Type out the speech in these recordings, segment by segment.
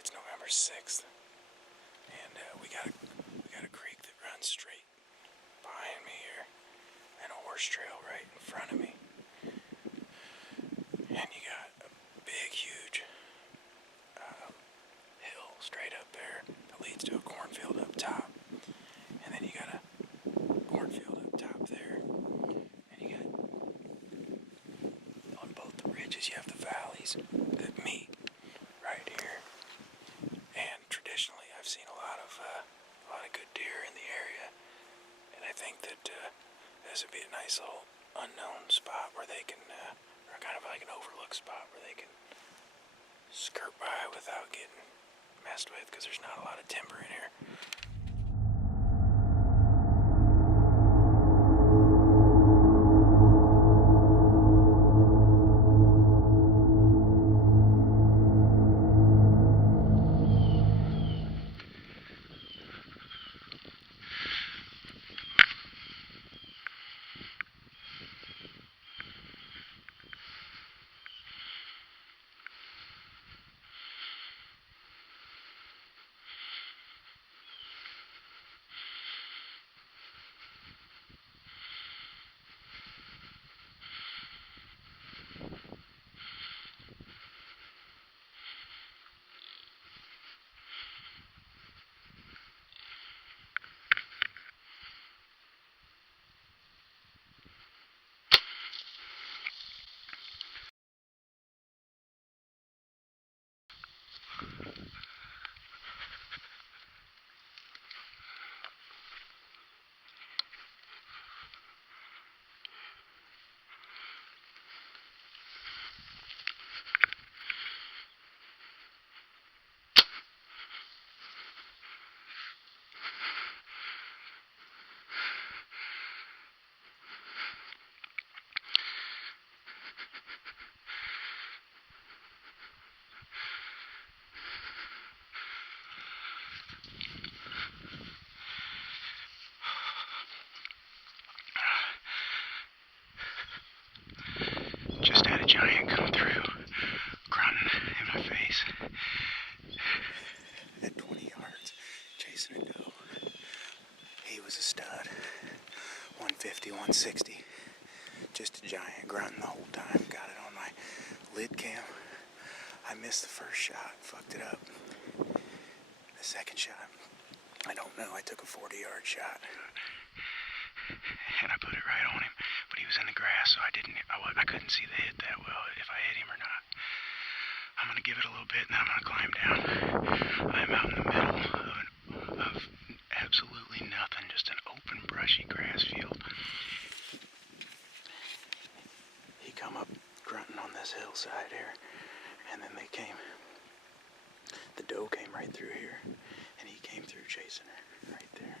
It's November 6th, and we got a creek that runs straight behind me here, and a horse trail right in front of me. And you got a big, huge hill straight up there that leads to a cornfield up top. And then you got a cornfield up top there. And you got, on both the ridges, you have the valleys that meet right here. And traditionally, I've seen a lot of good deer in the area. And I think that this would be a nice little unknown spot where they can, or kind of like an overlook spot where they can skirt by without getting messed with, because there's not a lot of timber in here. Just had a giant come through, grunting in my face. At 20 yards, chasing a doe. He was a stud. 150, 160. Just a giant, grunting the whole time. Got it on my lid cam. I missed the first shot, fucked it up. The second shot, I don't know. I took a 40-yard shot. And I put it right on him, but he was in the grass, so I couldn't see the hit that well, if I hit him or not. I'm gonna give it a little bit, and then I'm gonna climb down. I'm out in the middle of absolutely nothing, just an open, brushy grass field. He come up grunting on this hillside here, and then the doe came right through here, and he came through chasing her right there.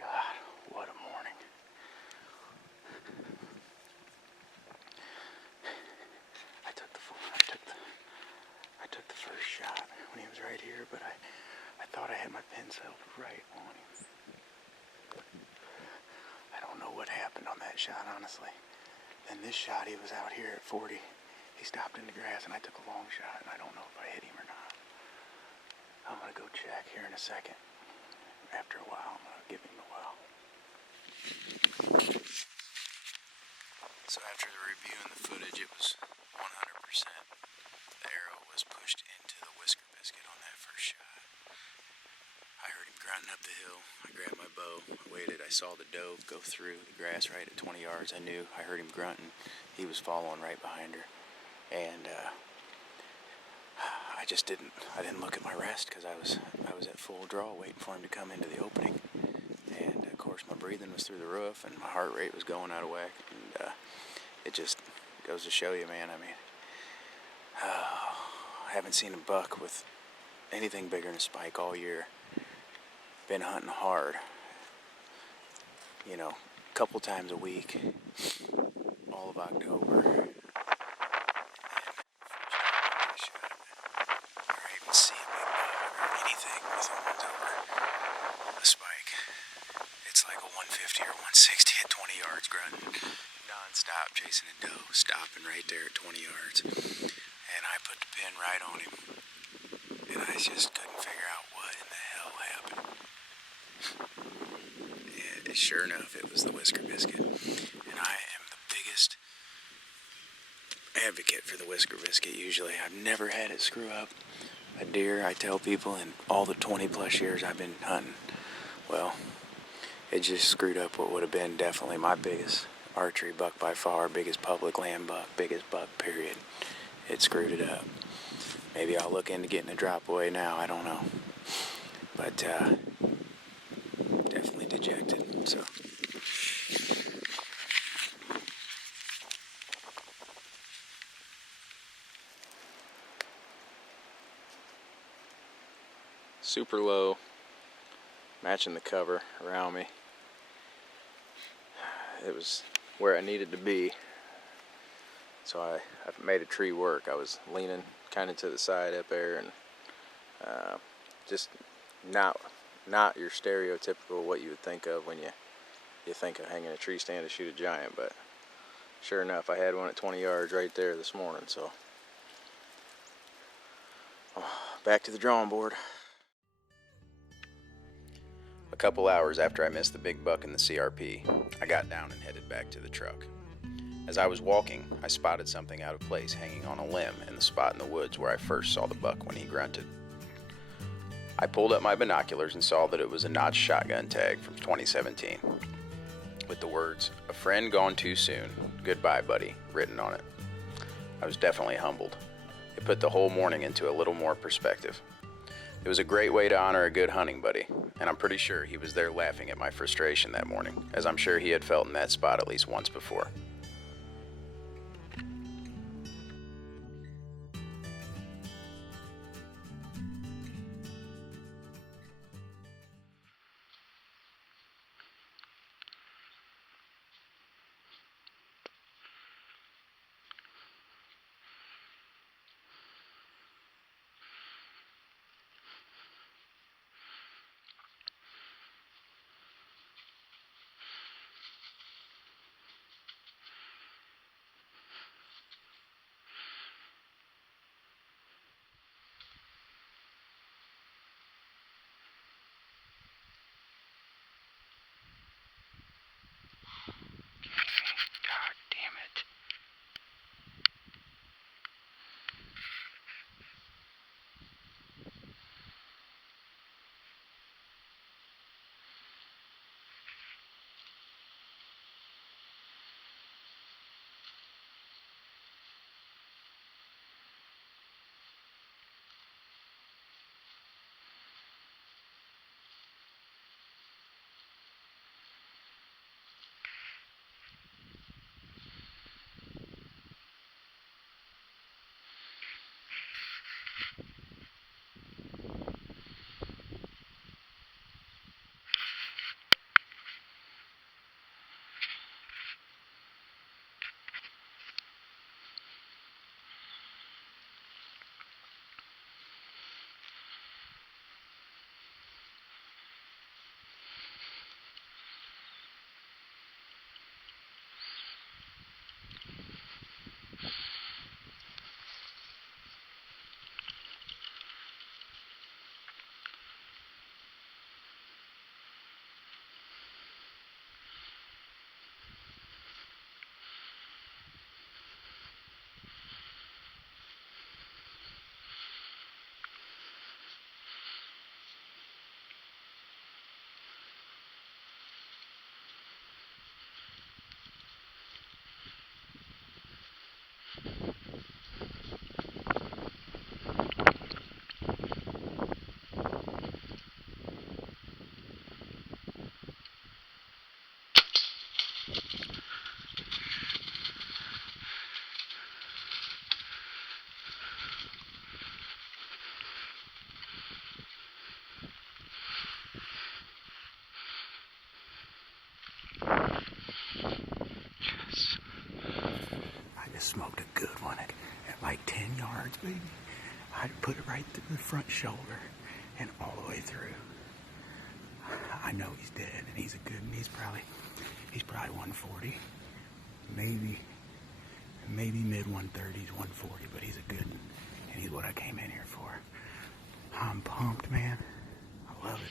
God, what a morning. I took the first shot when he was right here, but I thought I had my pin set right on him. I don't know what happened on that shot, honestly. Then this shot, he was out here at 40. He stopped in the grass, and I took a long shot, and I don't know if I hit him or not. I'm gonna go check here in a second. After a while, I'm gonna give him a while. So after the reviewing the footage, it was 100%. The arrow was pushed into the whisker biscuit on that first shot. I heard him grunting up the hill. I grabbed my bow. I waited. I saw the doe go through the grass right at 20 yards. I heard him grunting. He was following right behind her. And I didn't look at my rest because I was at full draw waiting for him to come into the opening. And of course my breathing was through the roof and my heart rate was going out of whack. And it just goes to show you, man, I mean, I haven't seen a buck with anything bigger than a spike all year. Been hunting hard, a couple times a week, all of October. Non-stop chasing a doe, stopping right there at 20 yards. just couldn't figure out what in the hell happened. And sure enough, it was the Whisker Biscuit. And I am the biggest advocate for the Whisker Biscuit usually. I've never had it screw up a deer. I tell people in all the 20 plus years I've been hunting, well, it just screwed up what would have been definitely my biggest archery buck by far, biggest public land buck, biggest buck period. It screwed it up. Maybe I'll look into getting a drop away now, I don't know. But definitely dejected, so. Super low, matching the cover around me. It was where I needed to be, so I made a tree work. I was leaning kind of to the side up there, and just not your stereotypical what you would think of when you think of hanging a tree stand to shoot a giant, but sure enough, I had one at 20 yards right there this morning, so back to the drawing board. A couple hours after I missed the big buck in the CRP, I got down and headed back to the truck. As I was walking, I spotted something out of place hanging on a limb in the spot in the woods where I first saw the buck when he grunted. I pulled up my binoculars and saw that it was a notched shotgun tag from 2017, with the words, "A friend gone too soon, goodbye buddy," written on it. I was definitely humbled. It put the whole morning into a little more perspective. It was a great way to honor a good hunting buddy, and I'm pretty sure he was there laughing at my frustration that morning, as I'm sure he had felt in that spot at least once before. God damn it. Smoked a good one at like 10 yards, baby. I put it right through the front shoulder and all the way through. I know he's dead, and he's he's probably 140, maybe mid 130s, 140, but he's a good one, and he's what I came in here for. I'm pumped, man. I love it.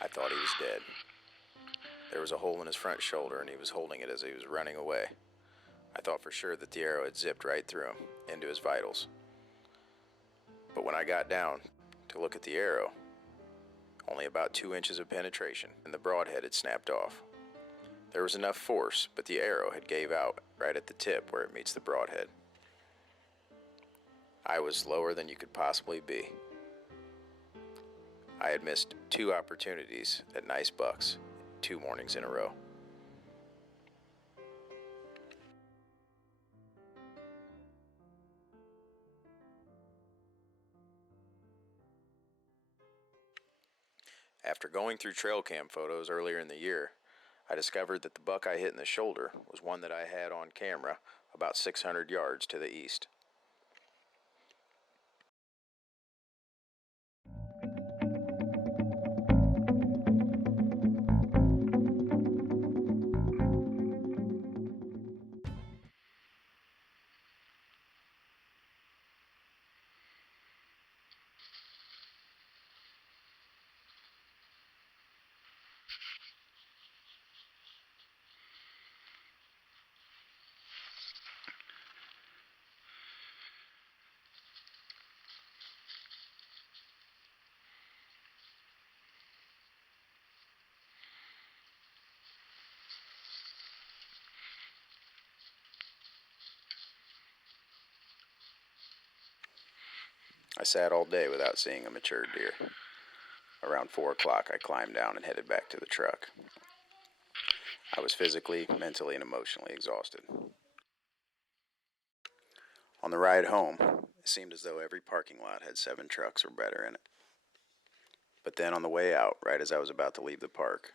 I thought he was dead. There was a hole in his front shoulder, and he was holding it as he was running away. I thought for sure that the arrow had zipped right through him, into his vitals. But when I got down to look at the arrow, only about 2 inches of penetration, and the broadhead had snapped off. There was enough force, but the arrow had gave out right at the tip where it meets the broadhead. I was lower than you could possibly be. I had missed 2 opportunities at nice bucks 2 mornings in a row. After going through trail cam photos earlier in the year, I discovered that the buck I hit in the shoulder was one that I had on camera about 600 yards to the east. I sat all day without seeing a mature deer. Around 4 o'clock, I climbed down and headed back to the truck. I was physically, mentally, and emotionally exhausted. On the ride home, it seemed as though every parking lot had 7 trucks or better in it. But then on the way out, right as I was about to leave the park,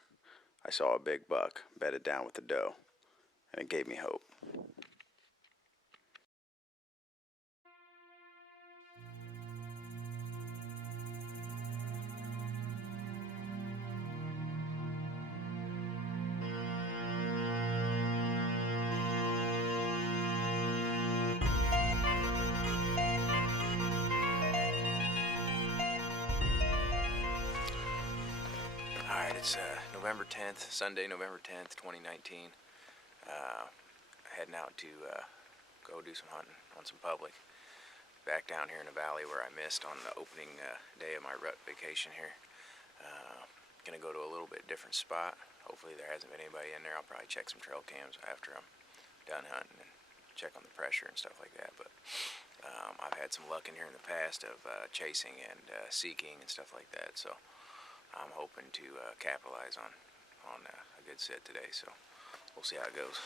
I saw a big buck bedded down with a doe, and it gave me hope. Alright, it's November 10th, Sunday, November 10th, 2019. Heading out to go do some hunting on some public. Back down here in the valley where I missed on the opening day of my rut vacation here. Gonna go to a little bit different spot. Hopefully there hasn't been anybody in there. I'll probably check some trail cams after I'm done hunting and check on the pressure and stuff like that. But I've had some luck in here in the past of chasing and seeking and stuff like that. So I'm hoping to capitalize on a good set today. So we'll see how it goes.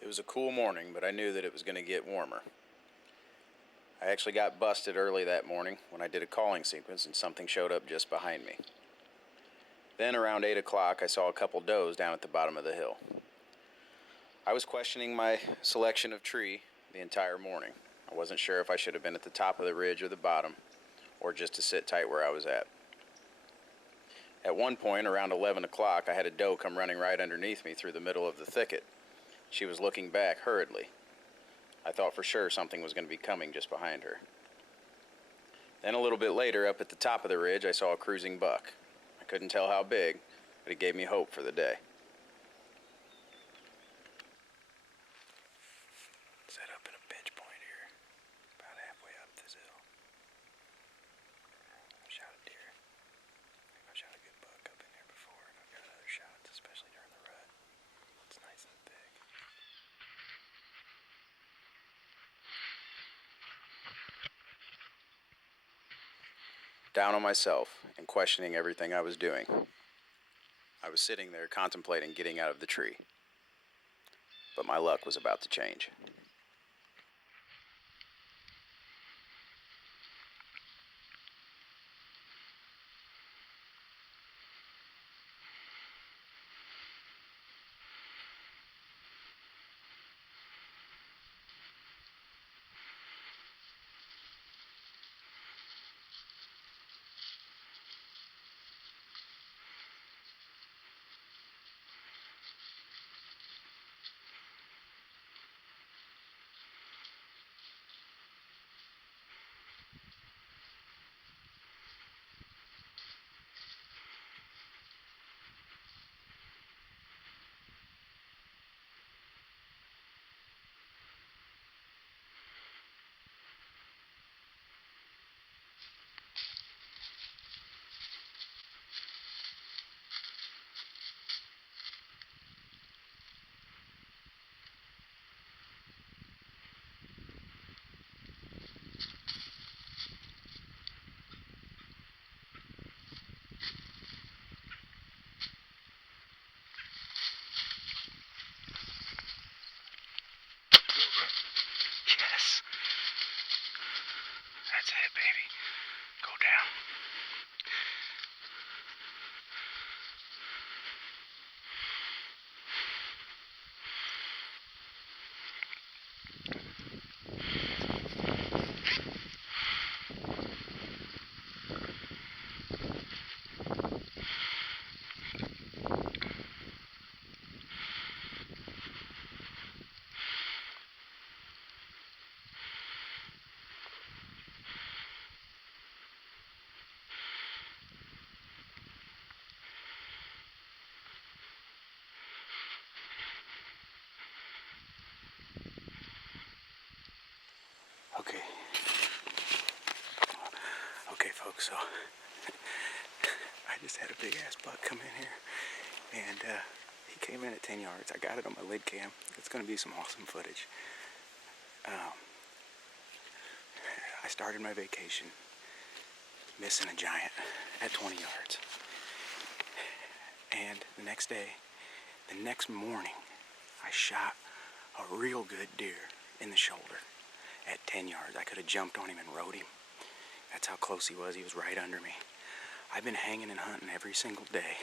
It was a cool morning, but I knew that it was going to get warmer. I actually got busted early that morning when I did a calling sequence and something showed up just behind me. Then around 8 o'clock, I saw a couple does down at the bottom of the hill. I was questioning my selection of tree the entire morning. I wasn't sure if I should have been at the top of the ridge or the bottom, or just to sit tight where I was at. At one point, around 11 o'clock, I had a doe come running right underneath me through the middle of the thicket. She was looking back hurriedly. I thought for sure something was going to be coming just behind her. Then a little bit later, up at the top of the ridge, I saw a cruising buck. I couldn't tell how big, but it gave me hope for the day. Set up in a pinch point here, about halfway up this hill. I've shot a deer. I've shot a good buck up in here before, and I've got other shots, especially during the rut. It's nice and thick. Down on myself and questioning everything I was doing, I was sitting there contemplating getting out of the tree. But my luck was about to change. folks, so I just had a big ass buck come in here, and he came in at 10 yards. I got it on my lid cam. It's going to be some awesome footage. I started my vacation missing a giant at 20 yards. And the next morning, I shot a real good deer in the shoulder at 10 yards. I could have jumped on him and rode him. That's how close he was. He was right under me. I've been hanging and hunting every single day.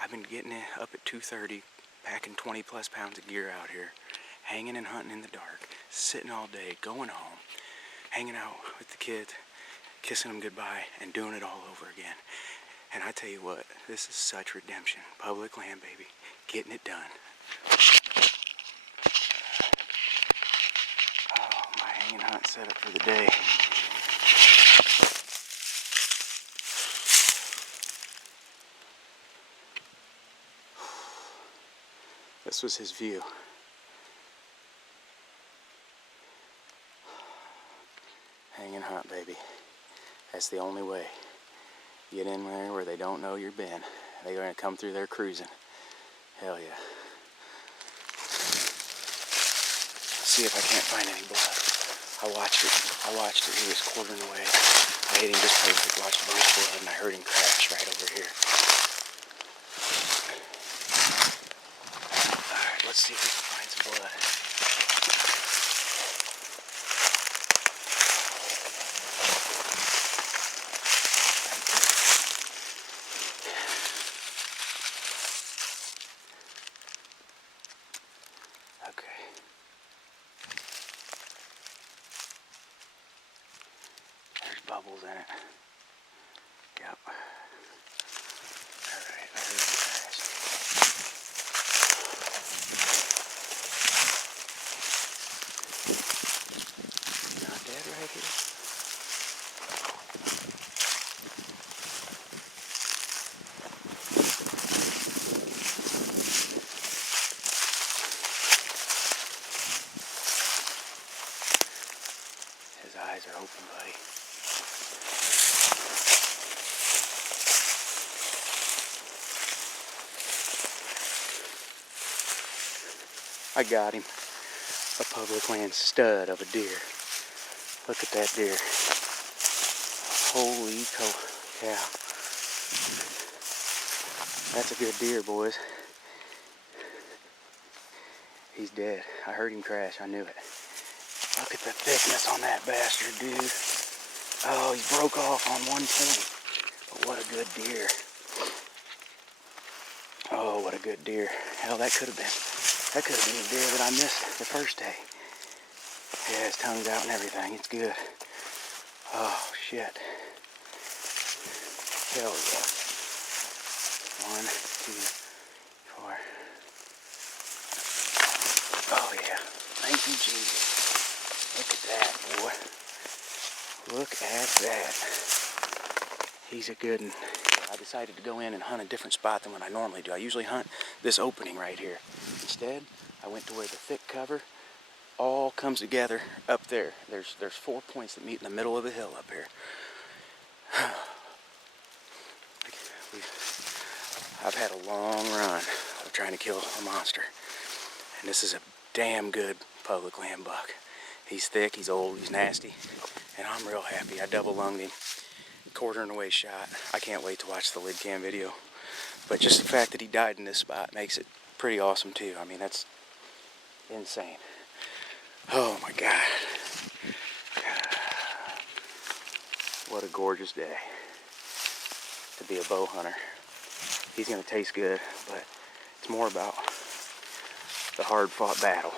I've been getting up at 2:30, packing 20 plus pounds of gear out here, hanging and hunting in the dark, sitting all day, going home, hanging out with the kids, kissing them goodbye, and doing it all over again. And I tell you what, this is such redemption. Public land, baby. Getting it done. Oh, my hanging hunt set up for the day. This was his view. Hanging hunt, baby. That's the only way. Get in there where they don't know you're been. They're gonna come through there cruising. Hell yeah. See if I can't find any blood. I watched it. He was quartering away. I hit him just perfect. Watched a bunch of blood, and I heard him crash right over here. Alright, let's see if we can find some blood. Bubbles in it. Yep. Alright, I heard you guys. Not dead right here. His eyes are open, buddy. I got him. A public land stud of a deer. Look at that deer. Holy cow. That's a good deer, boys. He's dead. I heard him crash. I knew it. Look at the thickness on that bastard, dude. Oh, he broke off on one point. But what a good deer. Oh, what a good deer. Hell, that could have been a deer that I missed the first day. Yeah, his tongue's out and everything. It's good. Oh, shit. Hell yeah. 1, 2, 4. Oh, yeah. Thank you, Jesus. Look at that, boy. Look at that. He's a good one. I decided to go in and hunt a different spot than what I normally do. I usually hunt this opening right here. Instead, I went to where the thick cover all comes together up there. There's 4 points that meet in the middle of the hill up here. I've had a long run of trying to kill a monster. And this is a damn good public land buck. He's thick, he's old, he's nasty. And I'm real happy. I double lunged him. Quartering away shot. I can't wait to watch the lid cam video. But just the fact that he died in this spot makes it pretty awesome too. I mean, that's insane. Oh my God. What a gorgeous day to be a bow hunter. He's gonna taste good, but it's more about the hard fought battle.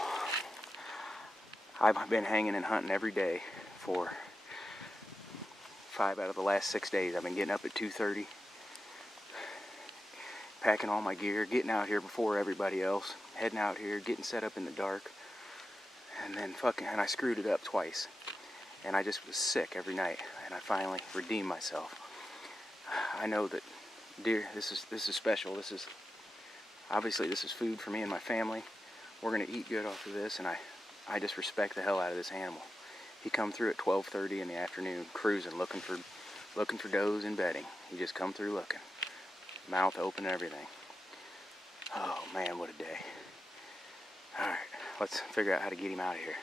I've been hanging and hunting every day for 5 out of the last 6 days. I've been getting up at 2:30, packing all my gear, getting out here before everybody else, heading out here, getting set up in the dark, and then and I screwed it up twice. And I just was sick every night, and I finally redeemed myself. I know that deer, this is special. This is food for me and my family. We're gonna eat good off of this, and I just respect the hell out of this animal. He come through at 12:30 in the afternoon, cruising, looking for looking for does and bedding. He just come through looking. Mouth open and everything. Oh man, what a day. Alright, let's figure out how to get him out of here.